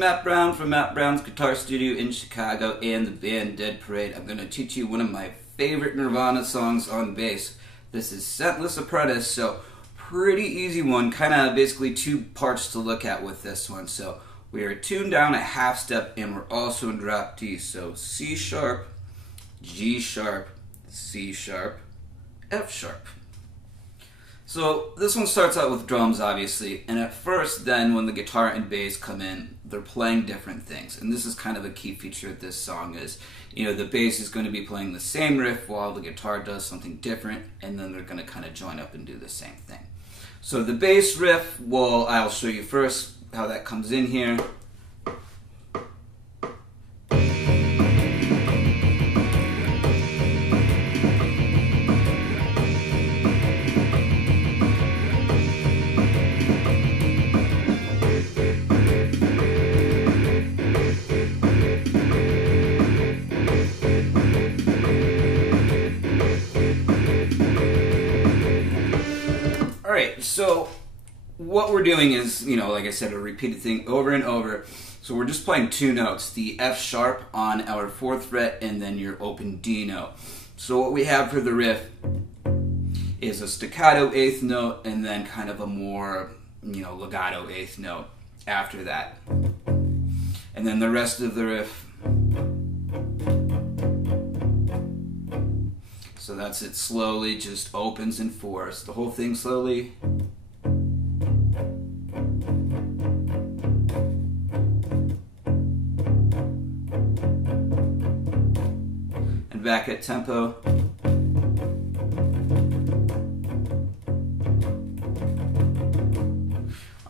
Matt Brown from Matt Brown's Guitar Studio in Chicago and the band Dead Parade. I'm going to teach you one of my favorite Nirvana songs on bass. This is Scentless Apprentice, so pretty easy one, kind of basically two parts to look at with this one. So we are tuned down a half step and we're also in drop D, so C sharp, G sharp, C sharp, F sharp. So this one starts out with drums, obviously, and at first then when the guitar and bass come in, they're playing different things. And this is kind of a key feature of this song is, you know, the bass is going to be playing the same riff while the guitar does something different, and then they're going to kind of join up and do the same thing. So the bass riff, well, I'll show you first how that comes in here. Alright, so what we're doing is, you know, like I said, a repeated thing over and over. So we're just playing two notes, the F sharp on our 4th fret and then your open D note. So what we have for the riff is a staccato 8th note and then kind of a more, you know, legato 8th note after that. And then the rest of the riff. So that's it, slowly just opens in 4s. The whole thing slowly. And back at tempo.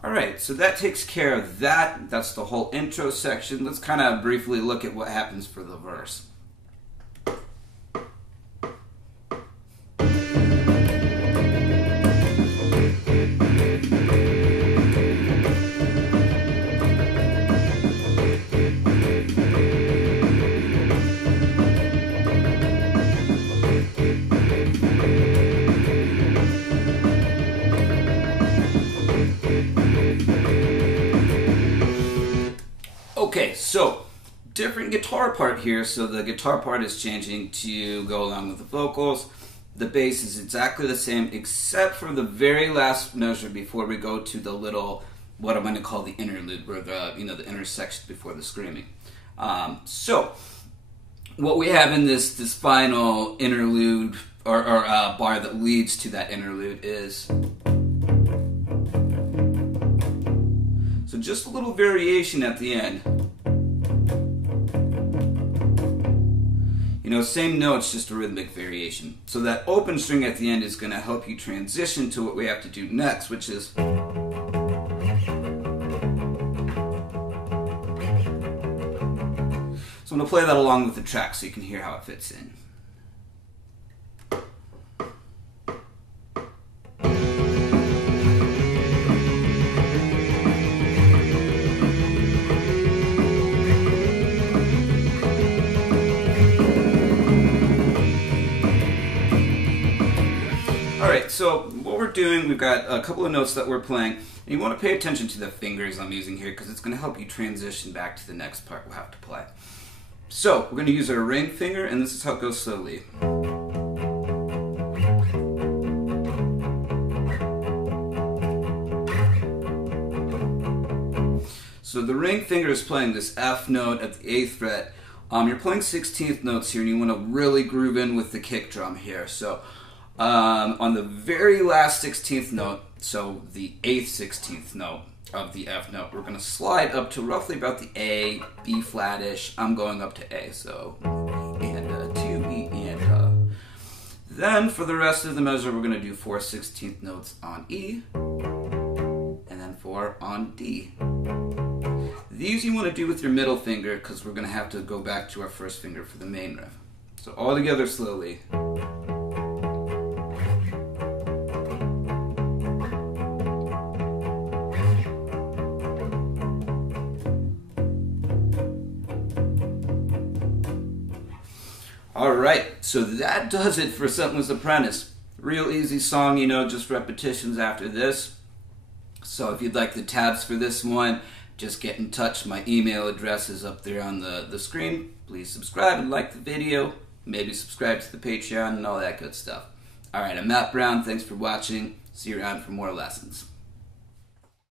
Alright, so that takes care of that. That's the whole intro section. Let's kind of briefly look at what happens for the verse. Okay, so different guitar part here. So the guitar part is changing to go along with the vocals. The bass is exactly the same except for the very last measure before we go to the little, what I'm going to call the interlude, where the, you know, the intersection before the screaming. So what we have in this final interlude or bar that leads to that interlude is, so just a little variation at the end. You know, same notes, just a rhythmic variation. So that open string at the end is going to help you transition to what we have to do next, which is, so I'm going to play that along with the track so you can hear how it fits in. Alright, so what we're doing, we've got a couple of notes that we're playing, and you want to pay attention to the fingers I'm using here because it's going to help you transition back to the next part we'll have to play. So, we're going to use our ring finger, and this is how it goes slowly. So the ring finger is playing this F note at the 8th fret. You're playing 16th notes here, and you want to really groove in with the kick drum here. So on the very last 16th note, so the 8th 16th note of the F note, we're going to slide up to roughly about the A, B flat-ish. I'm going up to A, so E and 2, E and Then for the rest of the measure, we're going to do 4 16th notes on E, and then 4 on D. These you want to do with your middle finger because we're going to have to go back to our first finger for the main riff. So all together slowly. Alright, so that does it for Scentless Apprentice. Real easy song, you know, just repetitions after this. So if you'd like the tabs for this one, just get in touch. My email address is up there on the screen. Please subscribe and like the video. Maybe subscribe to the Patreon and all that good stuff. Alright, I'm Matt Brown. Thanks for watching. See you around for more lessons.